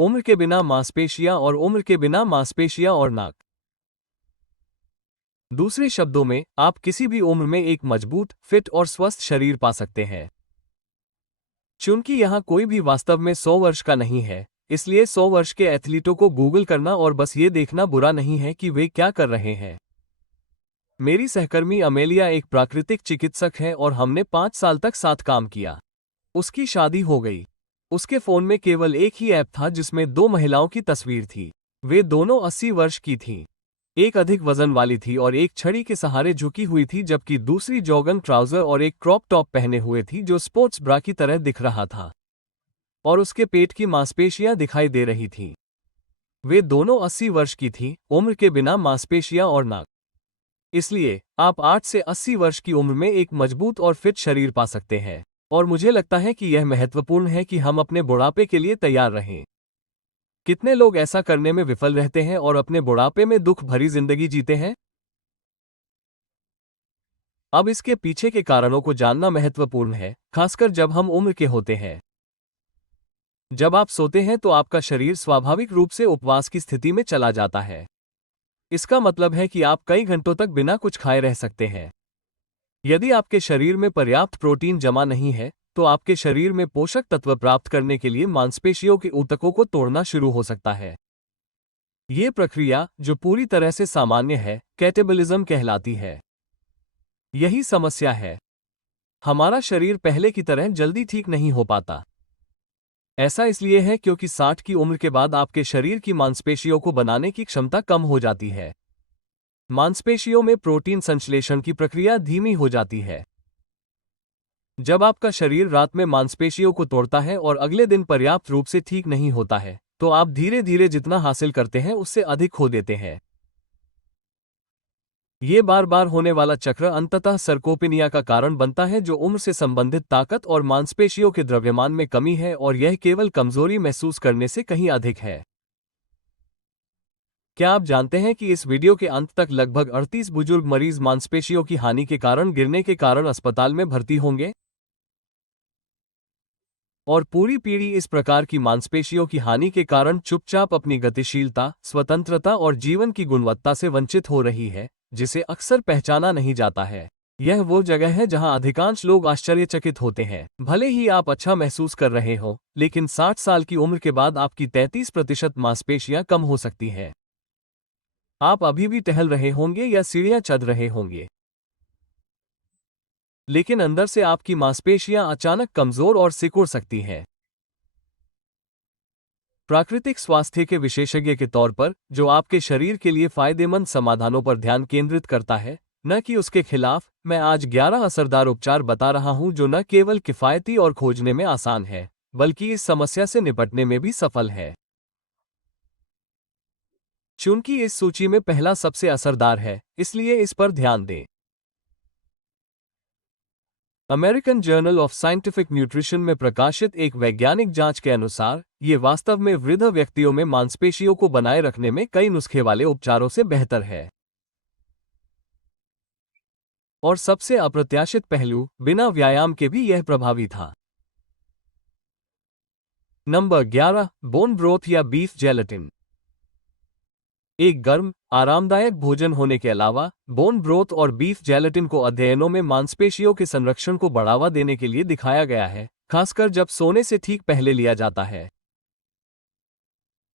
उम्र के बिना मांसपेशियां और उम्र के बिना मांसपेशियां और नाक। दूसरे शब्दों में, आप किसी भी उम्र में एक मजबूत, फिट और स्वस्थ शरीर पा सकते हैं। चूंकि यहां कोई भी वास्तव में 100 वर्ष का नहीं है, इसलिए 100 वर्ष के एथलीटों को गूगल करना और बस ये देखना बुरा नहीं है कि वे क्या कर रहे हैं। मेरी सहकर्मी अमेलिया एक प्राकृतिक चिकित्सक है और हमने 5 साल तक साथ काम किया। उसकी शादी हो गई। उसके फोन में केवल एक ही ऐप था जिसमें 2 महिलाओं की तस्वीर थी। वे दोनों 80 वर्ष की थीं। एक अधिक वजन वाली थी और एक छड़ी के सहारे झुकी हुई थी, जबकि दूसरी जॉगन ट्राउजर और एक क्रॉप टॉप पहने हुए थी जो स्पोर्ट्स ब्रा की तरह दिख रहा था, और उसके पेट की मांसपेशियां दिखाई दे रही थीं। वे दोनों 80 वर्ष की थीं, उम्र के बिना मांसपेशियां और नाक। इसलिए आप 8 से 80 वर्ष की उम्र में एक मजबूत और फिट शरीर पा सकते हैं, और मुझे लगता है कि यह महत्वपूर्ण है कि हम अपने बुढ़ापे के लिए तैयार रहें। कितने लोग ऐसा करने में विफल रहते हैं और अपने बुढ़ापे में दुख भरी जिंदगी जीते हैं? अब इसके पीछे के कारणों को जानना महत्वपूर्ण है, खासकर जब हम उम्र के होते हैं। जब आप सोते हैं तो आपका शरीर स्वाभाविक रूप से उपवास की स्थिति में चला जाता है। इसका मतलब है कि आप कई घंटों तक बिना कुछ खाए रह सकते हैं। यदि आपके शरीर में पर्याप्त प्रोटीन जमा नहीं है, तो आपके शरीर में पोषक तत्व प्राप्त करने के लिए मांसपेशियों के ऊतकों को तोड़ना शुरू हो सकता है। ये प्रक्रिया, जो पूरी तरह से सामान्य है, कैटेबॉलिज्म कहलाती है। यही समस्या है। हमारा शरीर पहले की तरह जल्दी ठीक नहीं हो पाता। ऐसा इसलिए है क्योंकि 60 की उम्र के बाद आपके शरीर की मांसपेशियों को बनाने की क्षमता कम हो जाती है। मांसपेशियों में प्रोटीन संश्लेषण की प्रक्रिया धीमी हो जाती है। जब आपका शरीर रात में मांसपेशियों को तोड़ता है और अगले दिन पर्याप्त रूप से ठीक नहीं होता है, तो आप धीरे धीरे जितना हासिल करते हैं उससे अधिक खो देते हैं। ये बार बार होने वाला चक्र अंततः सर्कोपेनिया का कारण बनता है, जो उम्र से संबंधित ताकत और मांसपेशियों के द्रव्यमान में कमी है, और यह केवल कमजोरी महसूस करने से कहीं अधिक है। क्या आप जानते हैं कि इस वीडियो के अंत तक लगभग 38 बुजुर्ग मरीज मांसपेशियों की हानि के कारण गिरने के कारण अस्पताल में भर्ती होंगे? और पूरी पीढ़ी इस प्रकार की मांसपेशियों की हानि के कारण चुपचाप अपनी गतिशीलता, स्वतंत्रता और जीवन की गुणवत्ता से वंचित हो रही है, जिसे अक्सर पहचाना नहीं जाता है। यह वो जगह है जहां अधिकांश लोग आश्चर्यचकित होते हैं। भले ही आप अच्छा महसूस कर रहे हो, लेकिन 60 साल की उम्र के बाद आपकी 33% मांसपेशियां कम हो सकती हैं। आप अभी भी टहल रहे होंगे या सीढ़ियां चढ़ रहे होंगे, लेकिन अंदर से आपकी मांसपेशियां अचानक कमजोर और सिकुड़ सकती हैं। प्राकृतिक स्वास्थ्य के विशेषज्ञ के तौर पर, जो आपके शरीर के लिए फायदेमंद समाधानों पर ध्यान केंद्रित करता है, न कि उसके खिलाफ, मैं आज 11 असरदार उपचार बता रहा हूं जो न केवल किफायती और खोजने में आसान है, बल्कि इस समस्या से निपटने में भी सफल है। चूंकि इस सूची में पहला सबसे असरदार है, इसलिए इस पर ध्यान दें। American journal of scientific nutrition में प्रकाशित एक वैज्ञानिक जांच के अनुसार, ये वास्तव में वृद्ध व्यक्तियों में मांसपेशियों को बनाए रखने में कई नुस्खे वाले उपचारों से बेहतर है। और सबसे अप्रत्याशित पहलू, बिना व्यायाम के भी यह प्रभावी था। नंबर 11, बोन ब्रोथ या बीफ जेलेटिन। एक गर्म, आरामदायक भोजन होने के अलावा, बोन ब्रोथ और बीफ जेलेटिन को अध्ययनों में मांसपेशियों के संरक्षण को बढ़ावा देने के लिए दिखाया गया है, खासकर जब सोने से ठीक पहले लिया जाता है।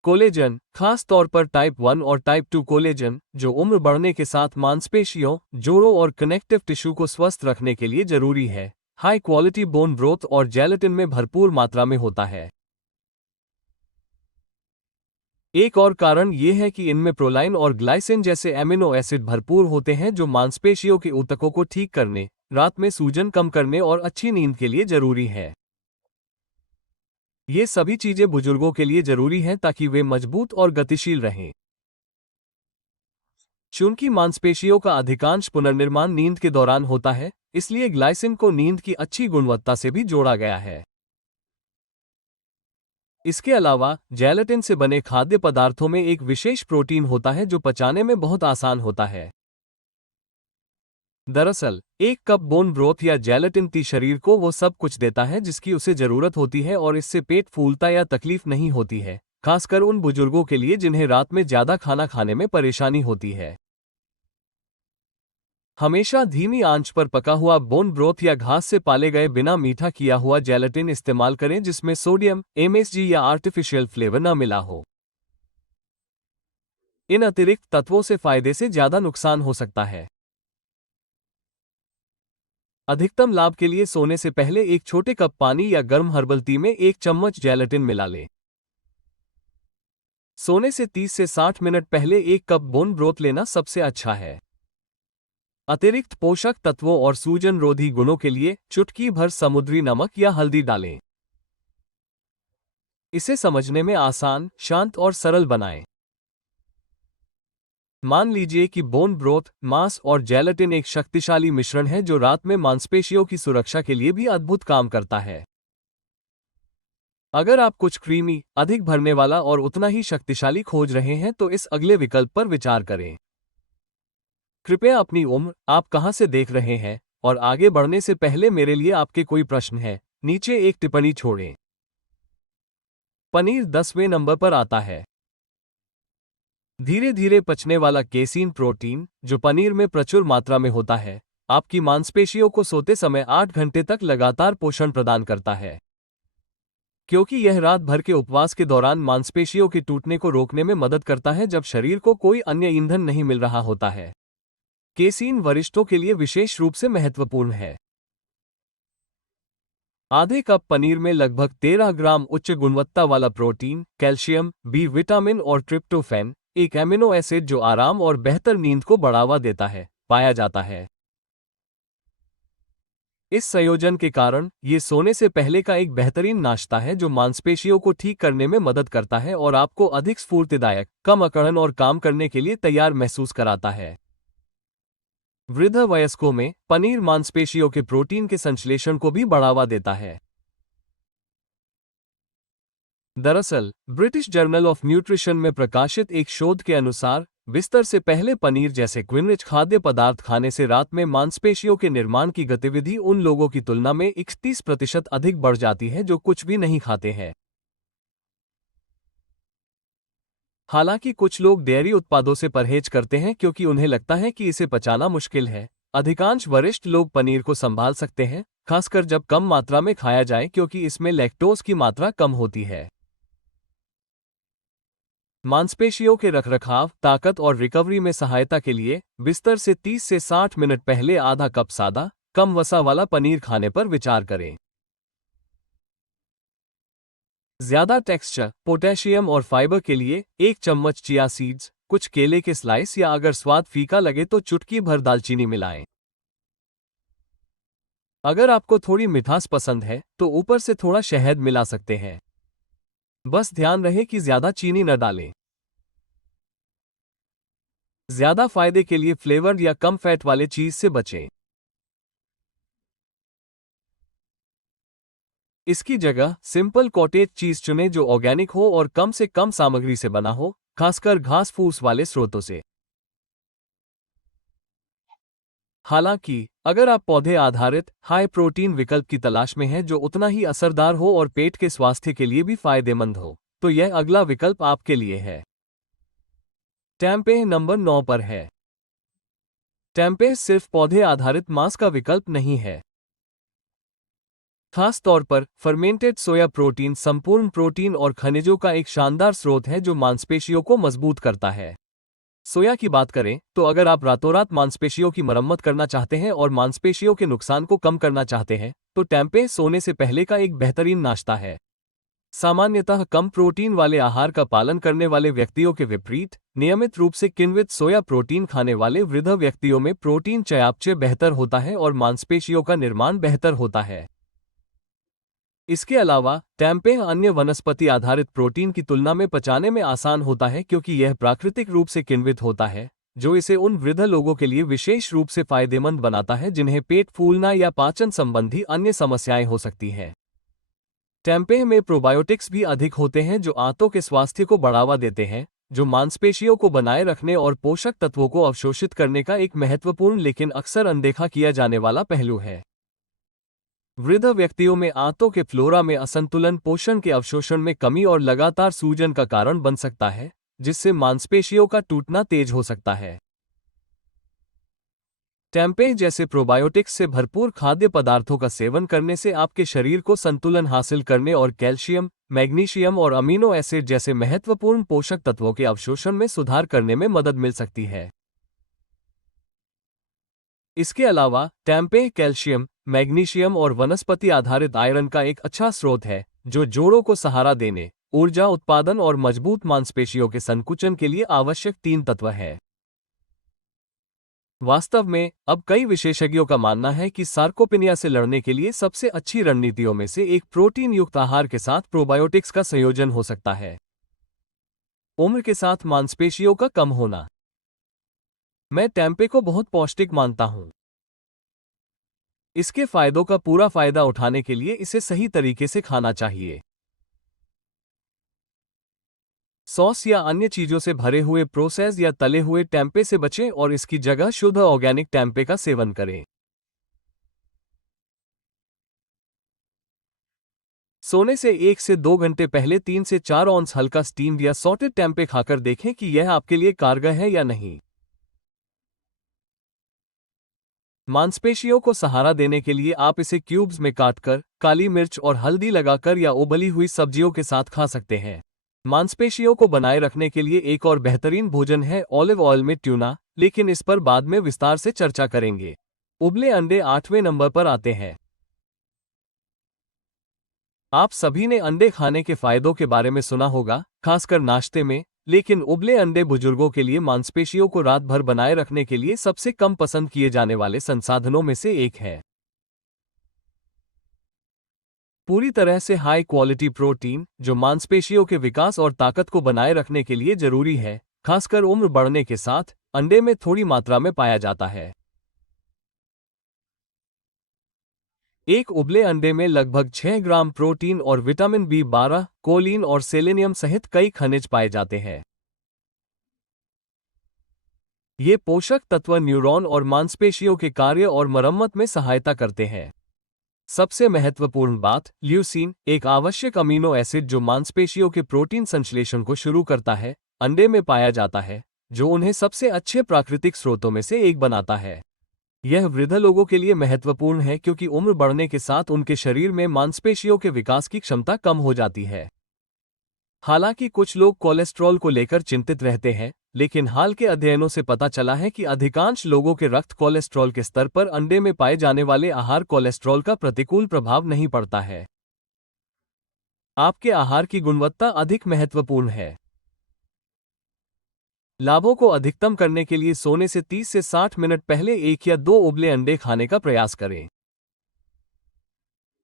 कोलेजन, खास तौर पर टाइप 1 और टाइप 2 कोलेजन, जो उम्र बढ़ने के साथ मांसपेशियों, जोड़ों और कनेक्टिव टिश्यू को स्वस्थ रखने के लिए जरूरी है, हाई क्वालिटी बोन ब्रोथ और जेलेटिन में भरपूर मात्रा में होता है। एक और कारण यह है कि इनमें प्रोलाइन और ग्लाइसिन जैसे एमिनो एसिड भरपूर होते हैं, जो मांसपेशियों के ऊतकों को ठीक करने, रात में सूजन कम करने और अच्छी नींद के लिए जरूरी है। ये सभी चीजें बुजुर्गों के लिए जरूरी हैं ताकि वे मजबूत और गतिशील रहें। चूंकि मांसपेशियों का अधिकांश पुनर्निर्माण नींद के दौरान होता है, इसलिए ग्लाइसिन को नींद की अच्छी गुणवत्ता से भी जोड़ा गया है। इसके अलावा, जेलेटिन से बने खाद्य पदार्थों में एक विशेष प्रोटीन होता है जो पचाने में बहुत आसान होता है। दरअसल, एक कप बोन ब्रोथ या जेलेटिन टी शरीर को वो सब कुछ देता है जिसकी उसे जरूरत होती है, और इससे पेट फूलता या तकलीफ नहीं होती है, खासकर उन बुजुर्गों के लिए जिन्हें रात में ज्यादा खाना खाने में परेशानी होती है। हमेशा धीमी आंच पर पका हुआ बोन ब्रोथ या घास से पाले गए बिना मीठा किया हुआ जेलेटिन इस्तेमाल करें जिसमें सोडियम, एमएसजी या आर्टिफिशियल फ्लेवर न मिला हो। इन अतिरिक्त तत्वों से फायदे से ज्यादा नुकसान हो सकता है। अधिकतम लाभ के लिए सोने से पहले एक छोटे कप पानी या गर्म हर्बल टी में 1 चम्मच जेलेटिन मिला लें। सोने से 30 से 60 मिनट पहले 1 कप बोन ब्रोथ लेना सबसे अच्छा है। अतिरिक्त पोषक तत्वों और सूजन रोधी गुणों के लिए चुटकी भर समुद्री नमक या हल्दी डालें। इसे समझने में आसान, शांत और सरल बनाएं। मान लीजिए कि बोन ब्रोथ, मांस और जेलेटिन एक शक्तिशाली मिश्रण है जो रात में मांसपेशियों की सुरक्षा के लिए भी अद्भुत काम करता है। अगर आप कुछ क्रीमी, अधिक भरने वाला और उतना ही शक्तिशाली खोज रहे हैं तो इस अगले विकल्प पर विचार करें। कृपया अपनी उम्र, आप कहां से देख रहे हैं, और आगे बढ़ने से पहले मेरे लिए आपके कोई प्रश्न है, नीचे एक टिप्पणी छोड़ें। पनीर 10वें नंबर पर आता है। धीरे धीरे पचने वाला केसीन प्रोटीन, जो पनीर में प्रचुर मात्रा में होता है, आपकी मांसपेशियों को सोते समय 8 घंटे तक लगातार पोषण प्रदान करता है। क्योंकि यह रात भर के उपवास के दौरान मांसपेशियों के टूटने को रोकने में मदद करता है जब शरीर को कोई अन्य ईंधन नहीं मिल रहा होता है। केसीन वरिष्ठों के लिए विशेष रूप से महत्वपूर्ण है। आधे कप पनीर में लगभग 13 ग्राम उच्च गुणवत्ता वाला प्रोटीन, कैल्शियम, बी विटामिन और ट्रिप्टोफैन, एक एमिनो एसिड जो आराम और बेहतर नींद को बढ़ावा देता है, पाया जाता है। इस संयोजन के कारण ये सोने से पहले का एक बेहतरीन नाश्ता है जो मांसपेशियों को ठीक करने में मदद करता है और आपको अधिक स्फूर्तिदायक, कम अकड़न और काम करने के लिए तैयार महसूस कराता है। वृद्ध वयस्कों में पनीर मांसपेशियों के प्रोटीन के संश्लेषण को भी बढ़ावा देता है। दरअसल, ब्रिटिश जर्नल ऑफ न्यूट्रिशन में प्रकाशित एक शोध के अनुसार, बिस्तर से पहले पनीर जैसे क्विनरिच खाद्य पदार्थ खाने से रात में मांसपेशियों के निर्माण की गतिविधि उन लोगों की तुलना में 31% अधिक बढ़ जाती है जो कुछ भी नहीं खाते हैं। हालांकि कुछ लोग डेयरी उत्पादों से परहेज करते हैं क्योंकि उन्हें लगता है कि इसे पचाना मुश्किल है। अधिकांश वरिष्ठ लोग पनीर को संभाल सकते हैं, खासकर जब कम मात्रा में खाया जाए क्योंकि इसमें लैक्टोज की मात्रा कम होती है। मांसपेशियों के रखरखाव, ताकत और रिकवरी में सहायता के लिए बिस्तर से 30 से 60 मिनट पहले आधा कप सादा, कम वसा वाला पनीर खाने पर विचार करें। ज्यादा टेक्सचर, पोटेशियम और फाइबर के लिए 1 चम्मच चिया सीड्स, कुछ केले के स्लाइस या अगर स्वाद फीका लगे तो चुटकी भर दालचीनी मिलाएं। अगर आपको थोड़ी मिठास पसंद है तो ऊपर से थोड़ा शहद मिला सकते हैं। बस ध्यान रहे कि ज्यादा चीनी न डालें। ज्यादा फायदे के लिए फ्लेवर्ड या कम फैट वाले चीज से बचें। इसकी जगह सिंपल कॉटेज चीज चुनें जो ऑर्गेनिक हो और कम से कम सामग्री से बना हो, खासकर घास फूस वाले स्रोतों से। हालांकि, अगर आप पौधे आधारित, हाई प्रोटीन विकल्प की तलाश में हैं जो उतना ही असरदार हो और पेट के स्वास्थ्य के लिए भी फायदेमंद हो, तो यह अगला विकल्प आपके लिए है। टेम्पेह नंबर 9 पर है। टेम्पेह सिर्फ पौधे आधारित मांस का विकल्प नहीं है। खास तौर पर फर्मेंटेड सोया प्रोटीन संपूर्ण प्रोटीन और खनिजों का एक शानदार स्रोत है जो मांसपेशियों को मजबूत करता है। सोया की बात करें तो अगर आप रातों रात मांसपेशियों की मरम्मत करना चाहते हैं और मांसपेशियों के नुकसान को कम करना चाहते हैं, तो टेम्पेह सोने से पहले का एक बेहतरीन नाश्ता है। सामान्यतः कम प्रोटीन वाले आहार का पालन करने वाले व्यक्तियों के विपरीत, नियमित रूप से किण्वित सोया प्रोटीन खाने वाले वृद्ध व्यक्तियों में प्रोटीन चयापचय बेहतर होता है और मांसपेशियों का निर्माण बेहतर होता है। इसके अलावा, टेम्पेह अन्य वनस्पति आधारित प्रोटीन की तुलना में पचाने में आसान होता है क्योंकि यह प्राकृतिक रूप से किण्वित होता है, जो इसे उन वृद्ध लोगों के लिए विशेष रूप से फायदेमंद बनाता है जिन्हें पेट फूलना या पाचन संबंधी अन्य समस्याएं हो सकती हैं। टेम्पेह में प्रोबायोटिक्स भी अधिक होते हैं जो आंतों के स्वास्थ्य को बढ़ावा देते हैं, जो मांसपेशियों को बनाए रखने और पोषक तत्वों को अवशोषित करने का एक महत्वपूर्ण लेकिन अक्सर अनदेखा किया जाने वाला पहलू है। वृद्ध व्यक्तियों में आंतों के फ्लोरा में असंतुलन पोषण के अवशोषण में कमी और लगातार सूजन का कारण बन सकता है, जिससे मांसपेशियों का टूटना तेज हो सकता है। टेम्पे जैसे प्रोबायोटिक्स से भरपूर खाद्य पदार्थों का सेवन करने से आपके शरीर को संतुलन हासिल करने और कैल्शियम, मैग्नीशियम और अमीनो एसिड जैसे महत्वपूर्ण पोषक तत्वों के अवशोषण में सुधार करने में मदद मिल सकती है। इसके अलावा टेम्पे कैल्शियम, मैग्नीशियम और वनस्पति आधारित आयरन का एक अच्छा स्रोत है, जो जोड़ों को सहारा देने, ऊर्जा उत्पादन और मजबूत मांसपेशियों के संकुचन के लिए आवश्यक 3 तत्व है। वास्तव में अब कई विशेषज्ञों का मानना है कि सार्कोपिनिया से लड़ने के लिए सबसे अच्छी रणनीतियों में से एक प्रोटीन युक्त आहार के साथ प्रोबायोटिक्स का संयोजन हो सकता है। उम्र के साथ मांसपेशियों का कम होना। मैं टेम्पे को बहुत पौष्टिक मानता हूं। इसके फायदों का पूरा फायदा उठाने के लिए इसे सही तरीके से खाना चाहिए। सॉस या अन्य चीजों से भरे हुए प्रोसेस या तले हुए टेम्पे से बचें और इसकी जगह शुद्ध ऑर्गेनिक टेम्पे का सेवन करें। सोने से 1 से 2 घंटे पहले 3 से 4 ऑन्स हल्का स्टीम्ड या सॉटेड टेम्पे खाकर देखें कि यह आपके लिए कारगर है या नहीं। मांसपेशियों को सहारा देने के लिए आप इसे क्यूब्स में काटकर, काली मिर्च और हल्दी लगाकर या उबली हुई सब्जियों के साथ खा सकते हैं। मांसपेशियों को बनाए रखने के लिए एक और बेहतरीन भोजन है ऑलिव ऑयल में ट्यूना, लेकिन इस पर बाद में विस्तार से चर्चा करेंगे। उबले अंडे 8वें नंबर पर आते हैं। आप सभी ने अंडे खाने के फायदों के बारे में सुना होगा, खासकर नाश्ते में, लेकिन उबले अंडे बुजुर्गों के लिए मांसपेशियों को रात भर बनाए रखने के लिए सबसे कम पसंद किए जाने वाले संसाधनों में से एक है। पूरी तरह से हाई क्वालिटी प्रोटीन, जो मांसपेशियों के विकास और ताकत को बनाए रखने के लिए जरूरी है, खासकर उम्र बढ़ने के साथ, अंडे में थोड़ी मात्रा में पाया जाता है। एक उबले अंडे में लगभग 6 ग्राम प्रोटीन और विटामिन B12, कोलिन और सेलेनियम सहित कई खनिज पाए जाते हैं। ये पोषक तत्व न्यूरॉन और मांसपेशियों के कार्य और मरम्मत में सहायता करते हैं। सबसे महत्वपूर्ण बात, ल्यूसीन, एक आवश्यक अमीनो एसिड जो मांसपेशियों के प्रोटीन संश्लेषण को शुरू करता है, अंडे में पाया जाता है, जो उन्हें सबसे अच्छे प्राकृतिक स्रोतों में से एक बनाता है। यह वृद्ध लोगों के लिए महत्वपूर्ण है क्योंकि उम्र बढ़ने के साथ उनके शरीर में मांसपेशियों के विकास की क्षमता कम हो जाती है। हालांकि कुछ लोग कोलेस्ट्रॉल को लेकर चिंतित रहते हैं, लेकिन हाल के अध्ययनों से पता चला है कि अधिकांश लोगों के रक्त कोलेस्ट्रॉल के स्तर पर अंडे में पाए जाने वाले आहार कोलेस्ट्रॉल का प्रतिकूल प्रभाव नहीं पड़ता है। आपके आहार की गुणवत्ता अधिक महत्वपूर्ण है। लाभों को अधिकतम करने के लिए सोने से 30 से 60 मिनट पहले 1 या 2 उबले अंडे खाने का प्रयास करें।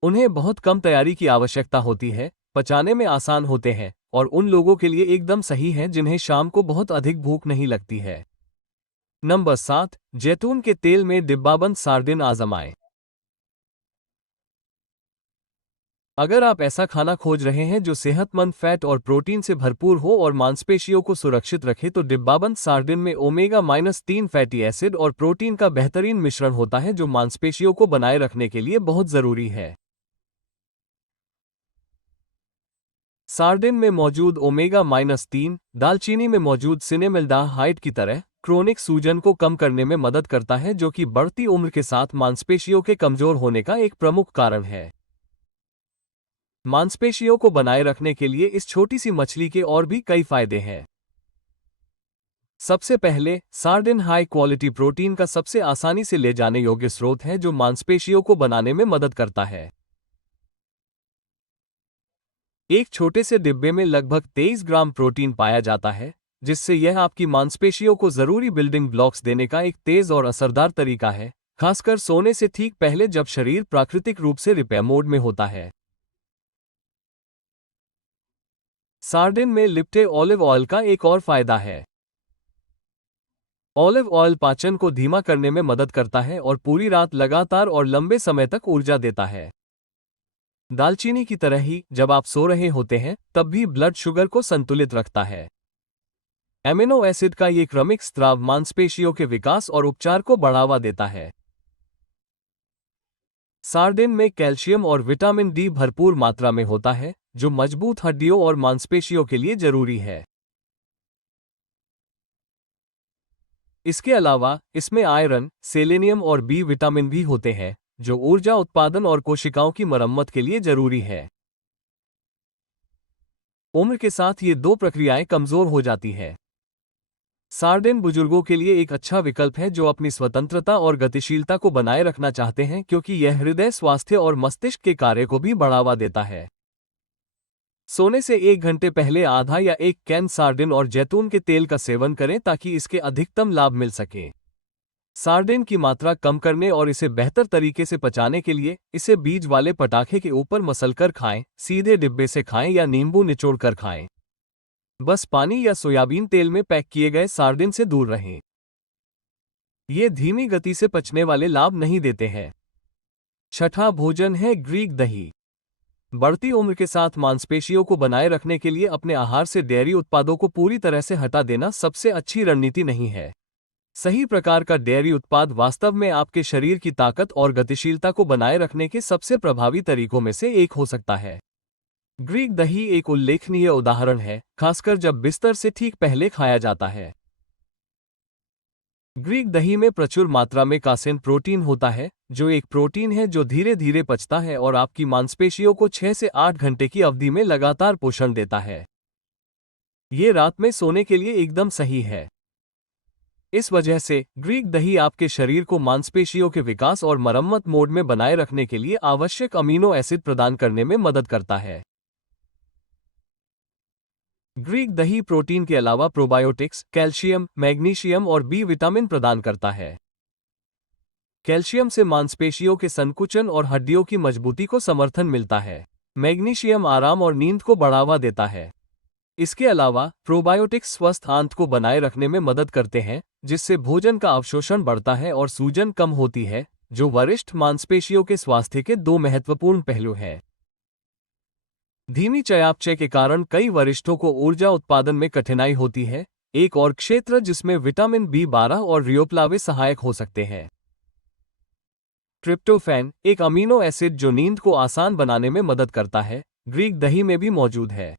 उन्हें बहुत कम तैयारी की आवश्यकता होती है, पचाने में आसान होते हैं और उन लोगों के लिए एकदम सही हैं जिन्हें शाम को बहुत अधिक भूख नहीं लगती है। नंबर 7, जैतून के तेल में डिब्बाबंद सार्डिन आजमाएं। अगर आप ऐसा खाना खोज रहे हैं जो सेहतमंद फैट और प्रोटीन से भरपूर हो और मांसपेशियों को सुरक्षित रखे, तो डिब्बाबंद सार्डिन में ओमेगा-3 फैटी एसिड और प्रोटीन का बेहतरीन मिश्रण होता है जो मांसपेशियों को बनाए रखने के लिए बहुत जरूरी है। सार्डिन में मौजूद ओमेगा-3 दालचीनी में मौजूद सिनेमेल्डाहाइड की तरह क्रोनिक सूजन को कम करने में मदद करता है, जो कि बढ़ती उम्र के साथ मांसपेशियों के कमजोर होने का एक प्रमुख कारण है। मांसपेशियों को बनाए रखने के लिए इस छोटी सी मछली के और भी कई फायदे हैं। सबसे पहले, सार्डिन हाई क्वालिटी प्रोटीन का सबसे आसानी से ले जाने योग्य स्रोत है जो मांसपेशियों को बनाने में मदद करता है। एक छोटे से डिब्बे में लगभग 23 ग्राम प्रोटीन पाया जाता है, जिससे यह आपकी मांसपेशियों को जरूरी बिल्डिंग ब्लॉक्स देने का एक तेज और असरदार तरीका है, खासकर सोने से ठीक पहले जब शरीर प्राकृतिक रूप से रिपेयर मोड में होता है। सार्डिन में लिप्टे ऑलिव ऑयल का एक और फायदा है। ऑलिव ऑयल पाचन को धीमा करने में मदद करता है और पूरी रात लगातार और लंबे समय तक ऊर्जा देता है। दालचीनी की तरह ही जब आप सो रहे होते हैं तब भी ब्लड शुगर को संतुलित रखता है। एमिनो एसिड का ये क्रमिक स्राव मांसपेशियों के विकास और उपचार को बढ़ावा देता है। सार्डिन में कैल्शियम और विटामिन डी भरपूर मात्रा में होता है, जो मजबूत हड्डियों और मांसपेशियों के लिए जरूरी है। इसके अलावा इसमें आयरन, सेलेनियम और बी विटामिन भी होते हैं, जो ऊर्जा उत्पादन और कोशिकाओं की मरम्मत के लिए जरूरी है। उम्र के साथ ये दो प्रक्रियाएं कमजोर हो जाती हैं। सार्डिन बुजुर्गों के लिए एक अच्छा विकल्प है जो अपनी स्वतंत्रता और गतिशीलता को बनाए रखना चाहते हैं, क्योंकि यह हृदय स्वास्थ्य और मस्तिष्क के कार्य को भी बढ़ावा देता है। सोने से 1 घंटे पहले आधा या 1 कैन सार्डिन और जैतून के तेल का सेवन करें ताकि इसके अधिकतम लाभ मिल सके। सार्डिन की मात्रा कम करने और इसे बेहतर तरीके से पचाने के लिए इसे बीज वाले पटाखे के ऊपर मसलकर खाएं, सीधे डिब्बे से खाएं या नींबू निचोड़ कर खाएं। बस पानी या सोयाबीन तेल में पैक किए गए सार्डिन से दूर रहें। ये धीमी गति से पचने वाले लाभ नहीं देते हैं। छठा भोजन है ग्रीक दही। बढ़ती उम्र के साथ मांसपेशियों को बनाए रखने के लिए अपने आहार से डेयरी उत्पादों को पूरी तरह से हटा देना सबसे अच्छी रणनीति नहीं है। सही प्रकार का डेयरी उत्पाद वास्तव में आपके शरीर की ताकत और गतिशीलता को बनाए रखने के सबसे प्रभावी तरीकों में से एक हो सकता है। ग्रीक दही एक उल्लेखनीय उदाहरण है, खासकर जब बिस्तर से ठीक पहले खाया जाता है। ग्रीक दही में प्रचुर मात्रा में कासेन प्रोटीन होता है, जो एक प्रोटीन है जो धीरे धीरे पचता है और आपकी मांसपेशियों को 6 से 8 घंटे की अवधि में लगातार पोषण देता है। ये रात में सोने के लिए एकदम सही है। इस वजह से ग्रीक दही आपके शरीर को मांसपेशियों के विकास और मरम्मत मोड में बनाए रखने के लिए आवश्यक अमीनो एसिड प्रदान करने में मदद करता है। ग्रीक दही प्रोटीन के अलावा प्रोबायोटिक्स, कैल्शियम, मैग्नीशियम और बी विटामिन प्रदान करता है। कैल्शियम से मांसपेशियों के संकुचन और हड्डियों की मजबूती को समर्थन मिलता है। मैग्नीशियम आराम और नींद को बढ़ावा देता है। इसके अलावा प्रोबायोटिक्स स्वस्थ आंत को बनाए रखने में मदद करते हैं, जिससे भोजन का अवशोषण बढ़ता है और सूजन कम होती है, जो वरिष्ठ मांसपेशियों के स्वास्थ्य के दो महत्वपूर्ण पहलू हैं। धीमी चयापचय के कारण कई वरिष्ठों को ऊर्जा उत्पादन में कठिनाई होती है, एक और क्षेत्र जिसमें विटामिन बी12 और रियोप्लावे सहायक हो सकते हैं। ट्रिप्टोफैन, एक अमीनो एसिड जो नींद को आसान बनाने में मदद करता है, ग्रीक दही में भी मौजूद है।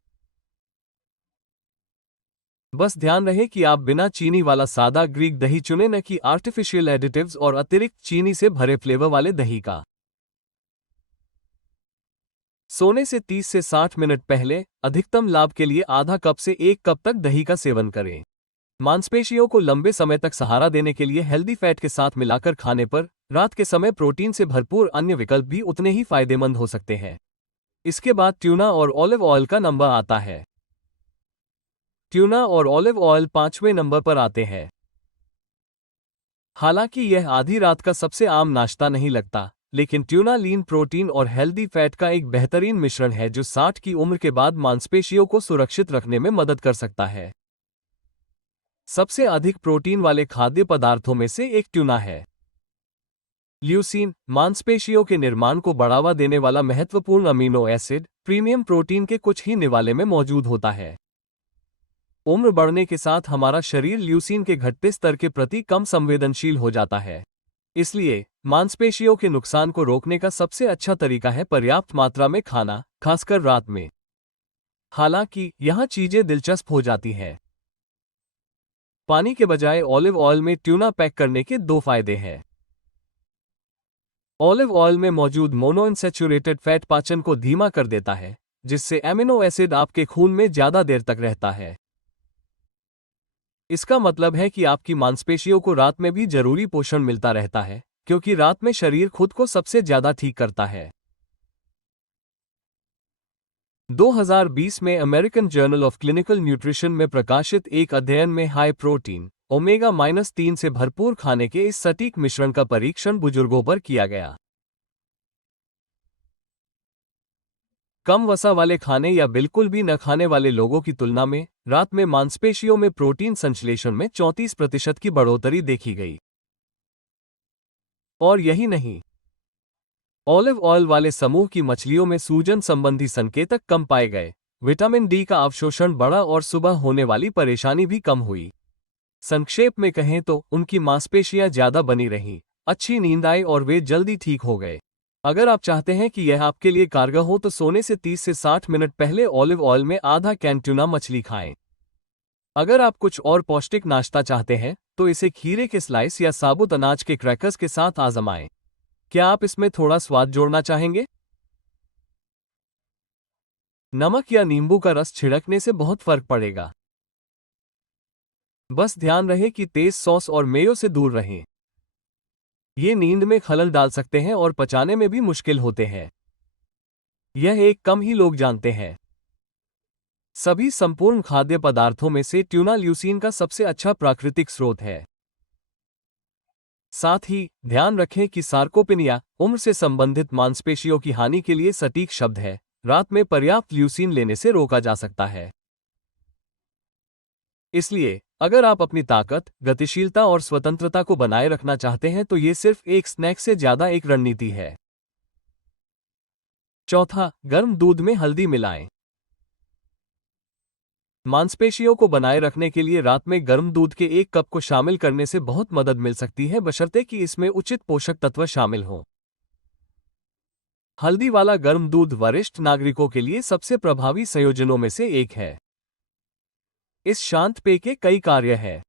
बस ध्यान रहे कि आप बिना चीनी वाला सादा ग्रीक दही चुनें, न कि आर्टिफिशियल एडिटिव्स और अतिरिक्त चीनी से भरे फ्लेवर वाले दही का। सोने से 30 से 60 मिनट पहले अधिकतम लाभ के लिए आधा कप से 1 कप तक दही का सेवन करें। मांसपेशियों को लंबे समय तक सहारा देने के लिए हेल्दी फैट के साथ मिलाकर खाने पर रात के समय प्रोटीन से भरपूर अन्य विकल्प भी उतने ही फायदेमंद हो सकते हैं। इसके बाद ट्यूना और ऑलिव ऑयल का नंबर आता है। ट्यूना और ऑलिव ऑयल 5वें नंबर पर आते हैं। हालांकि यह आधी रात का सबसे आम नाश्ता नहीं लगता, लेकिन ट्यूना लीन प्रोटीन और हेल्दी फैट का एक बेहतरीन मिश्रण है जो 60 की उम्र के बाद मांसपेशियों को सुरक्षित रखने में मदद कर सकता है। सबसे अधिक प्रोटीन वाले खाद्य पदार्थों में से एक ट्यूना है। ल्यूसीन, मांसपेशियों के निर्माण को बढ़ावा देने वाला महत्वपूर्ण अमीनो एसिड, प्रीमियम प्रोटीन के कुछ ही निवाले में मौजूद होता है। उम्र बढ़ने के साथ हमारा शरीर ल्यूसीन के घटते स्तर के प्रति कम संवेदनशील हो जाता है। इसलिए मांसपेशियों के नुकसान को रोकने का सबसे अच्छा तरीका है पर्याप्त मात्रा में खाना, खासकर रात में। हालांकि यहां चीजें दिलचस्प हो जाती हैं। पानी के बजाय ऑलिव ऑयल में ट्यूना पैक करने के 2 फायदे हैं। ऑलिव ऑयल में मौजूद मोनोअनसैचुरेटेड फैट पाचन को धीमा कर देता है, जिससे एमिनो एसिड आपके खून में ज्यादा देर तक रहता है। इसका मतलब है कि आपकी मांसपेशियों को रात में भी जरूरी पोषण मिलता रहता है, क्योंकि रात में शरीर खुद को सबसे ज्यादा ठीक करता है। 2020 में American journal of clinical nutrition में प्रकाशित एक अध्ययन में हाई प्रोटीन, ओमेगा-3 से भरपूर खाने के इस सटीक मिश्रण का परीक्षण बुजुर्गों पर किया गया। कम वसा वाले खाने या बिल्कुल भी न खाने वाले लोगों की तुलना में रात में मांसपेशियों में प्रोटीन संश्लेषण में 34% की बढ़ोतरी देखी गई। और यही नहीं, ऑलिव ऑयल वाले समूह की मछलियों में सूजन संबंधी संकेतक कम पाए गए, विटामिन डी का अवशोषण बढ़ा और सुबह होने वाली परेशानी भी कम हुई। संक्षेप में कहें तो उनकी मांसपेशियां ज्यादा बनी रहीं, अच्छी नींद आई और वे जल्दी ठीक हो गए। अगर आप चाहते हैं कि यह आपके लिए कारगर हो तो सोने से 30 से 60 मिनट पहले ऑलिव ऑयल में आधा कैन ट्यूना मछली खाएं। अगर आप कुछ और पौष्टिक नाश्ता चाहते हैं तो इसे खीरे के स्लाइस या साबुत अनाज के क्रैकर्स के साथ आजमाएं। क्या आप इसमें थोड़ा स्वाद जोड़ना चाहेंगे? नमक या नींबू का रस छिड़कने से बहुत फर्क पड़ेगा। बस ध्यान रहे कि तेज सॉस और मेयो से दूर रहें। ये नींद में खलल डाल सकते हैं और पचाने में भी मुश्किल होते हैं। यह एक कम ही लोग जानते हैं। सभी संपूर्ण खाद्य पदार्थों में से ट्यूना ल्यूसीन का सबसे अच्छा प्राकृतिक स्रोत है। साथ ही ध्यान रखें कि सार्कोपेनिया उम्र से संबंधित मांसपेशियों की हानि के लिए सटीक शब्द है। रात में पर्याप्त ल्यूसीन लेने से रोका जा सकता है। इसलिए अगर आप अपनी ताकत, गतिशीलता और स्वतंत्रता को बनाए रखना चाहते हैं तो ये सिर्फ एक स्नैक से ज्यादा एक रणनीति है। चौथा, गर्म दूध में हल्दी मिलाएं। मांसपेशियों को बनाए रखने के लिए रात में गर्म दूध के 1 कप को शामिल करने से बहुत मदद मिल सकती है, बशर्ते कि इसमें उचित पोषक तत्व शामिल हों। हल्दी वाला गर्म दूध वरिष्ठ नागरिकों के लिए सबसे प्रभावी संयोजनों में से एक है। इस शांत पेय के कई कार्य हैं।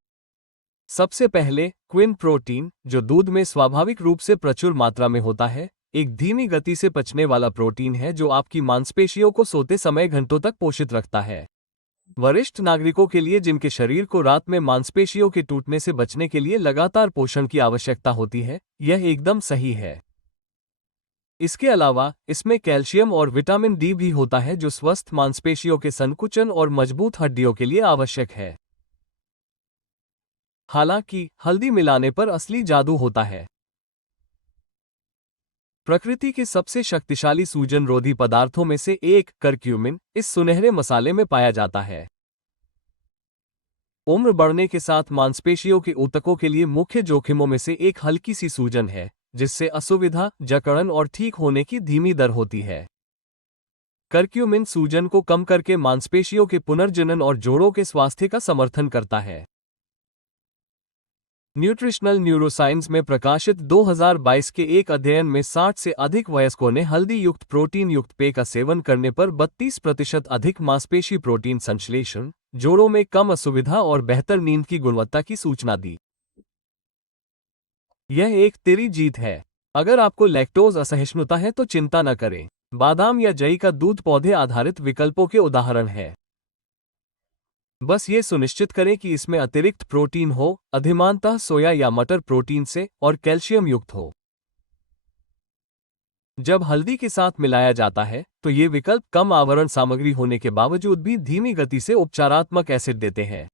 सबसे पहले क्विन प्रोटीन, जो दूध में स्वाभाविक रूप से प्रचुर मात्रा में होता है, एक धीमी गति से पचने वाला प्रोटीन है जो आपकी मांसपेशियों को सोते समय घंटों तक पोषित रखता है। वरिष्ठ नागरिकों के लिए जिनके शरीर को रात में मांसपेशियों के टूटने से बचने के लिए लगातार पोषण की आवश्यकता होती है, यह एकदम सही है। इसके अलावा इसमें कैल्शियम और विटामिन डी भी होता है जो स्वस्थ मांसपेशियों के संकुचन और मजबूत हड्डियों के लिए आवश्यक है। हालांकि हल्दी मिलाने पर असली जादू होता है। प्रकृति के सबसे शक्तिशाली सूजन रोधी पदार्थों में से एक करक्यूमिन इस सुनहरे मसाले में पाया जाता है। उम्र बढ़ने के साथ मांसपेशियों के ऊतकों के लिए मुख्य जोखिमों में से एक हल्की सी सूजन है, जिससे असुविधा, जकड़न और ठीक होने की धीमी दर होती है। करक्यूमिन सूजन को कम करके मांसपेशियों के पुनर्जनन और जोड़ों के स्वास्थ्य का समर्थन करता है। न्यूट्रिशनल न्यूरोसाइंस में प्रकाशित 2022 के एक अध्ययन में 60 से अधिक वयस्कों ने हल्दी युक्त प्रोटीन युक्त पेय का सेवन करने पर 32% अधिक मांसपेशी प्रोटीन संश्लेषण, जोड़ों में कम असुविधा और बेहतर नींद की गुणवत्ता की सूचना दी। यह एक तेरी जीत है। अगर आपको लैक्टोज असहिष्णुता है तो चिंता न करें। बादाम या जई का दूध पौधे आधारित विकल्पों के उदाहरण है। बस ये सुनिश्चित करें कि इसमें अतिरिक्त प्रोटीन हो, अधिमानतः सोया या मटर प्रोटीन से, और कैल्शियम युक्त हो। जब हल्दी के साथ मिलाया जाता है तो ये विकल्प कम आवरण सामग्री होने के बावजूद भी धीमी गति से उपचारात्मक एसिड देते हैं।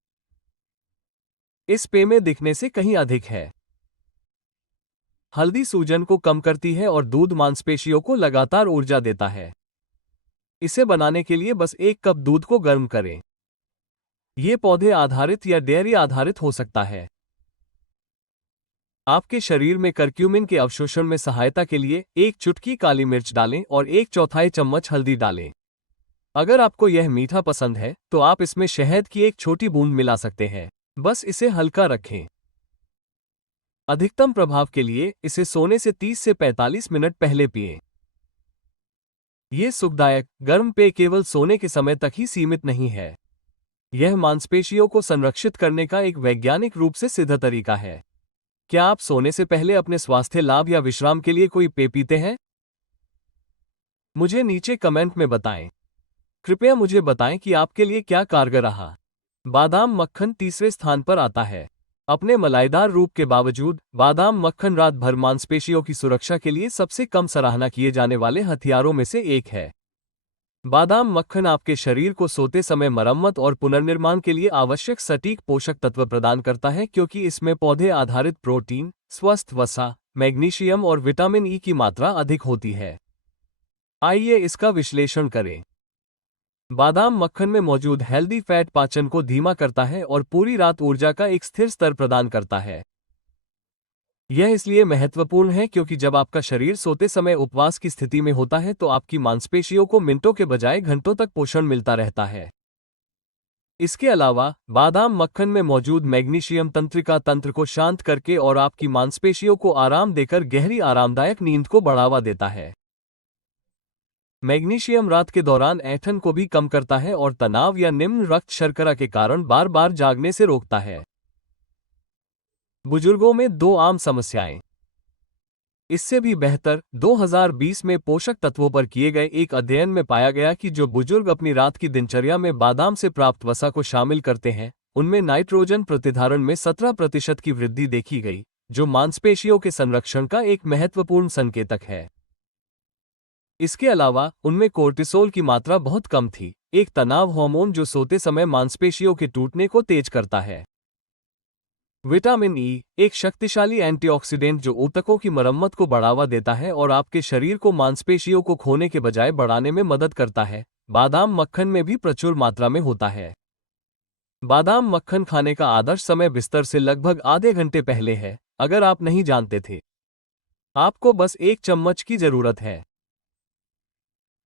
इस पेय में दिखने से कहीं अधिक है। हल्दी सूजन को कम करती है और दूध मांसपेशियों को लगातार ऊर्जा देता है। इसे बनाने के लिए बस 1 कप दूध को गर्म करें। ये पौधे आधारित या डेयरी आधारित हो सकता है। आपके शरीर में करक्यूमिन के अवशोषण में सहायता के लिए 1 चुटकी काली मिर्च डालें और 1/4 चम्मच हल्दी डालें। अगर आपको यह मीठा पसंद है तो आप इसमें शहद की 1 छोटी बूंद मिला सकते हैं। बस इसे हल्का रखें। अधिकतम प्रभाव के लिए इसे सोने से 30 से 45 मिनट पहले पिएं। ये सुखदायक गर्म पेय केवल सोने के समय तक ही सीमित नहीं है। यह मांसपेशियों को संरक्षित करने का एक वैज्ञानिक रूप से सिद्ध तरीका है। क्या आप सोने से पहले अपने स्वास्थ्य लाभ या विश्राम के लिए कोई पेय पीते हैं? मुझे नीचे कमेंट में बताएं। कृपया मुझे बताएं कि आपके लिए क्या कारगर रहा। बादाम मक्खन तीसरे स्थान पर आता है। अपने मलाईदार रूप के बावजूद बादाम मक्खन रात भर मांसपेशियों की सुरक्षा के लिए सबसे कम सराहना किए जाने वाले हथियारों में से एक है। बादाम मक्खन आपके शरीर को सोते समय मरम्मत और पुनर्निर्माण के लिए आवश्यक सटीक पोषक तत्व प्रदान करता है, क्योंकि इसमें पौधे आधारित प्रोटीन, स्वस्थ वसा, मैग्नीशियम और विटामिन ई की मात्रा अधिक होती है। आइए इसका विश्लेषण करें। बादाम मक्खन में मौजूद हेल्दी फैट पाचन को धीमा करता है और पूरी रात ऊर्जा का एक स्थिर स्तर प्रदान करता है। यह इसलिए महत्वपूर्ण है क्योंकि जब आपका शरीर सोते समय उपवास की स्थिति में होता है तो आपकी मांसपेशियों को मिनटों के बजाय घंटों तक पोषण मिलता रहता है। इसके अलावा बादाम मक्खन में मौजूद मैग्नीशियम तंत्रिका तंत्र को शांत करके और आपकी मांसपेशियों को आराम देकर गहरी आरामदायक नींद को बढ़ावा देता है। मैग्नीशियम रात के दौरान ऐंठन को भी कम करता है और तनाव या निम्न रक्त शर्करा के कारण बार बार जागने से रोकता है। बुजुर्गों में 2 आम समस्याएं। इससे भी बेहतर 2020 में पोषक तत्वों पर किए गए एक अध्ययन में पाया गया कि जो बुजुर्ग अपनी रात की दिनचर्या में बादाम से प्राप्त वसा को शामिल करते हैं, उनमें नाइट्रोजन प्रतिधारण में 17% की वृद्धि देखी गई, जो मांसपेशियों के संरक्षण का एक महत्वपूर्ण संकेतक है। इसके अलावा उनमें कोर्टिसोल की मात्रा बहुत कम थी, एक तनाव हार्मोन जो सोते समय मांसपेशियों के टूटने को तेज करता है। विटामिन ई, एक शक्तिशाली एंटीऑक्सीडेंट जो ऊतकों की मरम्मत को बढ़ावा देता है और आपके शरीर को मांसपेशियों को खोने के बजाय बढ़ाने में मदद करता है, बादाम मक्खन में भी प्रचुर मात्रा में होता है। बादाम मक्खन खाने का आदर्श समय बिस्तर से लगभग आधे घंटे पहले है। अगर आप नहीं जानते थे, आपको बस 1 चम्मच की जरूरत है।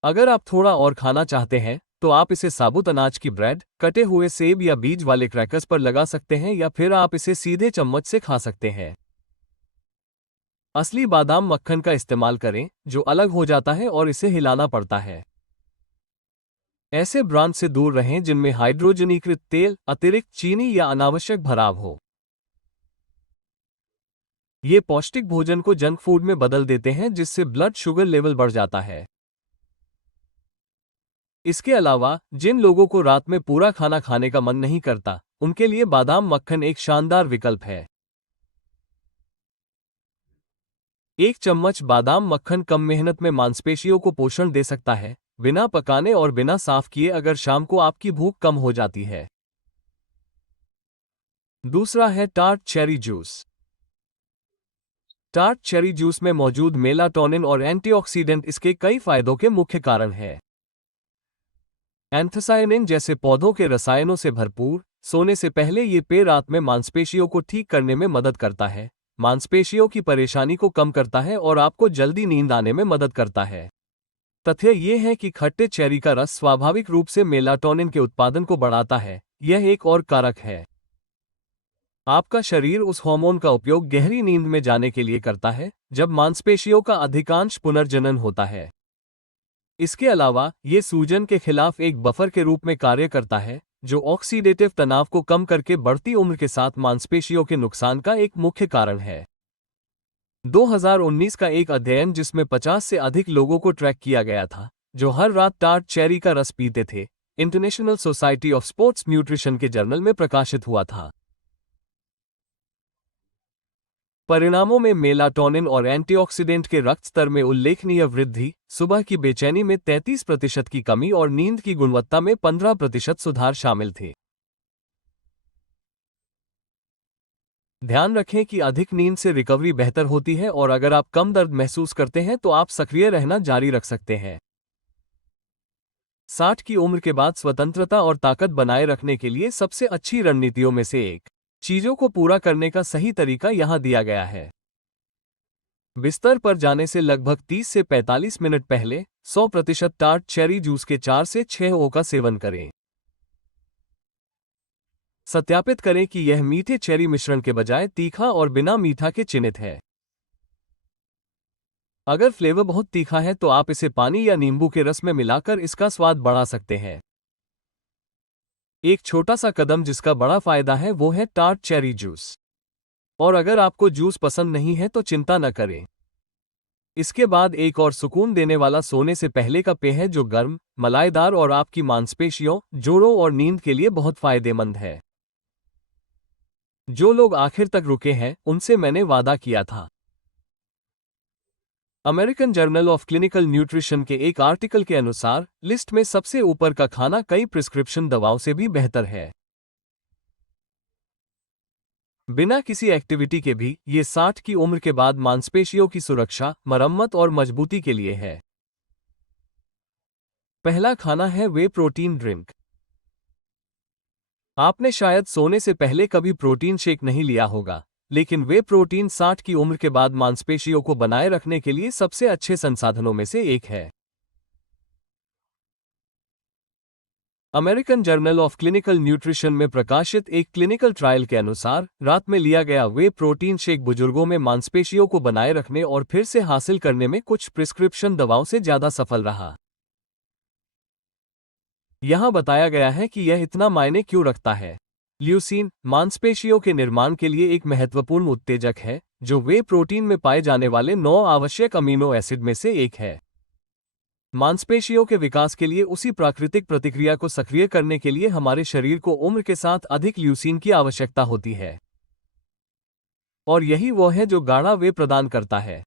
अगर आप थोड़ा और खाना चाहते हैं तो आप इसे साबुत अनाज की ब्रेड, कटे हुए सेब या बीज वाले क्रैकर्स पर लगा सकते हैं, या फिर आप इसे सीधे चम्मच से खा सकते हैं। असली बादाम मक्खन का इस्तेमाल करें जो अलग हो जाता है और इसे हिलाना पड़ता है। ऐसे ब्रांड से दूर रहें जिनमें हाइड्रोजनीकृत तेल, अतिरिक्त चीनी या अनावश्यक भराव हो। ये पौष्टिक भोजन को जंक फूड में बदल देते हैं, जिससे ब्लड शुगर लेवल बढ़ जाता है। इसके अलावा जिन लोगों को रात में पूरा खाना खाने का मन नहीं करता, उनके लिए बादाम मक्खन एक शानदार विकल्प है। 1 चम्मच बादाम मक्खन कम मेहनत में मांसपेशियों को पोषण दे सकता है, बिना पकाने और बिना साफ किए, अगर शाम को आपकी भूख कम हो जाती है। दूसरा है tart cherry juice. Tart cherry juice में मौजूद मेलाटोनिन और एंटीऑक्सीडेंट इसके कई फायदों के मुख्य कारण है। एंथोसायनिन जैसे पौधों के रसायनों से भरपूर, सोने से पहले ये पेय रात में मांसपेशियों को ठीक करने में मदद करता है, मांसपेशियों की परेशानी को कम करता है और आपको जल्दी नींद आने में मदद करता है। तथ्य ये है कि खट्टे चेरी का रस स्वाभाविक रूप से मेलाटोनिन के उत्पादन को बढ़ाता है, यह एक और कारक है। आपका शरीर उस हार्मोन का उपयोग गहरी नींद में जाने के लिए करता है, जब मांसपेशियों का अधिकांश पुनर्जनन होता है। इसके अलावा ये सूजन के खिलाफ एक बफर के रूप में कार्य करता है, जो ऑक्सीडेटिव तनाव को कम करके बढ़ती उम्र के साथ मांसपेशियों के नुकसान का एक मुख्य कारण है। 2019 का एक अध्ययन जिसमें 50 से अधिक लोगों को ट्रैक किया गया था, जो हर रात टार्ट चेरी का रस पीते थे, international society of sports nutrition के जर्नल में प्रकाशित हुआ था। परिणामों में मेलाटोनिन और एंटीऑक्सीडेंट के रक्त स्तर में उल्लेखनीय वृद्धि, सुबह की बेचैनी में 33% की कमी और नींद की गुणवत्ता में 15% सुधार शामिल थे। ध्यान रखें कि अधिक नींद से रिकवरी बेहतर होती है और अगर आप कम दर्द महसूस करते हैं तो आप सक्रिय रहना जारी रख सकते हैं। 60 की उम्र के बाद स्वतंत्रता और ताकत बनाए रखने के लिए सबसे अच्छी रणनीतियों में से एक, चीजों को पूरा करने का सही तरीका यहां दिया गया है। बिस्तर पर जाने से लगभग 30 से 45 मिनट पहले 100% टार्ट चेरी जूस के 4 से 6 ओ का सेवन करें। सत्यापित करें कि यह मीठे चेरी मिश्रण के बजाय तीखा और बिना मीठा के चिन्हित है। अगर फ्लेवर बहुत तीखा है तो आप इसे पानी या नींबू के रस में मिलाकर इसका स्वाद बढ़ा सकते हैं। एक छोटा सा कदम जिसका बड़ा फायदा है वो है टार्ट चेरी जूस। और अगर आपको जूस पसंद नहीं है तो चिंता न करें। इसके बाद एक और सुकून देने वाला सोने से पहले का पेय है जो गर्म, मलाईदार और आपकी मांसपेशियों, जोड़ों और नींद के लिए बहुत फायदेमंद है। जो लोग आखिर तक रुके हैं उनसे मैंने वादा किया था। American journal of clinical nutrition के एक आर्टिकल के अनुसार लिस्ट में सबसे ऊपर का खाना कई प्रिस्क्रिप्शन दवाओं से भी बेहतर है। बिना किसी एक्टिविटी के भी ये 60 की उम्र के बाद मांसपेशियों की सुरक्षा, मरम्मत और मजबूती के लिए है। पहला खाना है वे प्रोटीन ड्रिंक। आपने शायद सोने से पहले कभी प्रोटीन शेक नहीं लिया होगा, लेकिन वे प्रोटीन 60 की उम्र के बाद मांसपेशियों को बनाए रखने के लिए सबसे अच्छे संसाधनों में से एक है। American journal of clinical nutrition में प्रकाशित एक क्लिनिकल ट्रायल के अनुसार रात में लिया गया वे प्रोटीन शेक बुजुर्गों में मांसपेशियों को बनाए रखने और फिर से हासिल करने में कुछ प्रिस्क्रिप्शन दवाओं से ज्यादा सफल रहा। यहां बताया गया है कि यह इतना मायने क्यों रखता है। ल्यूसीन मांसपेशियों के निर्माण के लिए एक महत्वपूर्ण उत्तेजक है, जो वे प्रोटीन में पाए जाने वाले 9 आवश्यक अमीनो एसिड में से एक है। मांसपेशियों के विकास के लिए उसी प्राकृतिक प्रतिक्रिया को सक्रिय करने के लिए हमारे शरीर को उम्र के साथ अधिक ल्यूसीन की आवश्यकता होती है, और यही वो है जो गाढ़ा वे प्रदान करता है।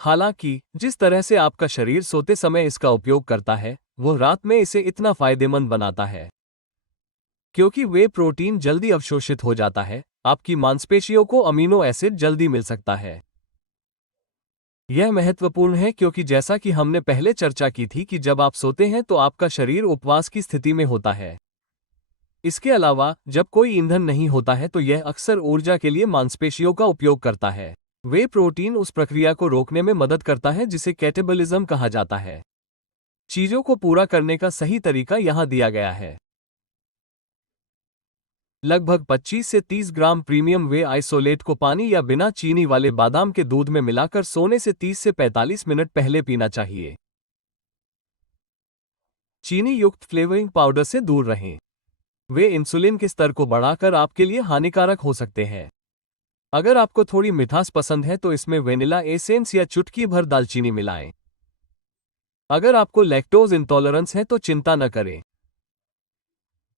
हालांकि जिस तरह से आपका शरीर सोते समय इसका उपयोग करता है, वो रात में इसे इतना फायदेमंद बनाता है। क्योंकि वे प्रोटीन जल्दी अवशोषित हो जाता है, आपकी मांसपेशियों को अमीनो एसिड जल्दी मिल सकता है। यह महत्वपूर्ण है क्योंकि जैसा कि हमने पहले चर्चा की थी कि जब आप सोते हैं तो आपका शरीर उपवास की स्थिति में होता है। इसके अलावा जब कोई ईंधन नहीं होता है तो यह अक्सर ऊर्जा के लिए मांसपेशियों का उपयोग करता है। वे प्रोटीन उस प्रक्रिया को रोकने में मदद करता है जिसे कैटेबॉलिज्म कहा जाता है। चीजों को पूरा करने का सही तरीका यहां दिया गया है। लगभग 25 से 30 ग्राम प्रीमियम वे आइसोलेट को पानी या बिना चीनी वाले बादाम के दूध में मिलाकर सोने से 30 से 45 मिनट पहले पीना चाहिए। चीनी युक्त फ्लेवरिंग पाउडर से दूर रहें। वे इंसुलिन के स्तर को बढ़ाकर आपके लिए हानिकारक हो सकते हैं। अगर आपको थोड़ी मिठास पसंद है तो इसमें वेनिला एसेंस या चुटकी भर दालचीनी मिलाएं। अगर आपको लैक्टोज इंटॉलरेंस है तो चिंता न करें।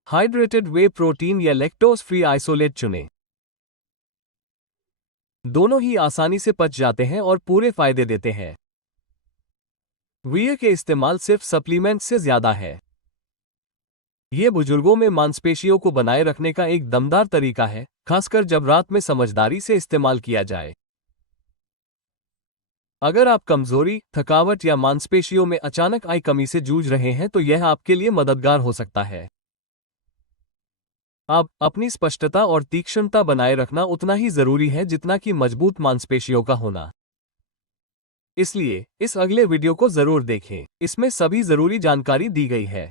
हाइड्रेटेड वे प्रोटीन या लैक्टोज फ्री आइसोलेट चुनें। दोनों ही आसानी से पच जाते हैं और पूरे फायदे देते हैं। वे के इस्तेमाल सिर्फ सप्लीमेंट से ज्यादा है। यह बुजुर्गों में मांसपेशियों को बनाए रखने का एक दमदार तरीका है, खासकर जब रात में समझदारी से इस्तेमाल किया जाए। अगर आप कमजोरी, थकावट या मांसपेशियों में अचानक आई कमी से जूझ रहे हैं तो यह आपके लिए मददगार हो सकता है। अब अपनी स्पष्टता और तीक्ष्णता बनाए रखना उतना ही जरूरी है जितना कि मजबूत मांसपेशियों का होना। इसलिए इस अगले वीडियो को जरूर देखें। इसमें सभी जरूरी जानकारी दी गई है।